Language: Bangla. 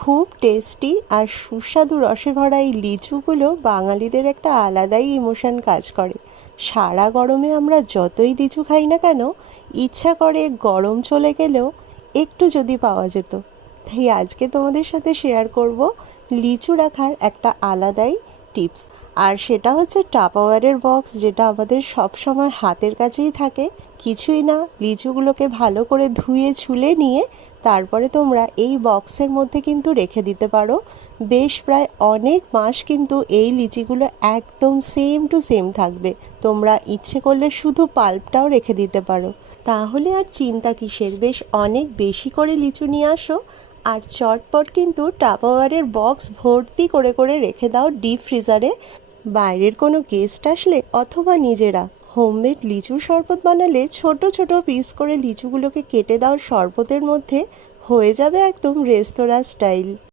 খুব টেস্টি আর সুস্বাদু রসে ভরা এই লিচুগুলো বাঙালিদের একটা আলাদাই ইমোশন কাজ করে। সারা গরমে আমরা যতই লিচু খাই না কেন, ইচ্ছা করে গরম চলে গেলেও একটু যদি পাওয়া যেত। তাই আজকে তোমাদের সাথে শেয়ার করব লিচু রাখার একটা আলাদাই টিপস। আর সেটা হচ্ছে টাপাওয়ারের বক্স, যেটা আমাদের সব সময় হাতের কাছেই থাকে। কিছুই না, লিচুগুলোকে ভালো করে ধুয়ে ছুলে নিয়ে তারপরে তোমরা এই বক্সের মধ্যে কিন্তু রেখে দিতে পারো। বেশ প্রায় অনেক মাস কিন্তু এই লিচিগুলো একদম সেম টু সেম থাকবে। তোমরা ইচ্ছে করলে শুধু পাল্পটাও রেখে দিতে পারো। তাহলে আর চিন্তা কিসের, বেশ অনেক বেশি করে লিচু নিয়ে আসো আর চটপট কিন্তু টাপাওয়ারের বক্স ভর্তি করে করে রেখে দাও ডিপ ফ্রিজারে। বাইরের কোনো গেস্ট আসলে অথবা নিজেরা হোমমেড লিচুর শরবত বানালে ছোট ছোট পিস করে লিচুগুলোকে কেটে দাও শরবতের মধ্যে, হয়ে যাবে একদম রেস্তোরাঁ স্টাইল।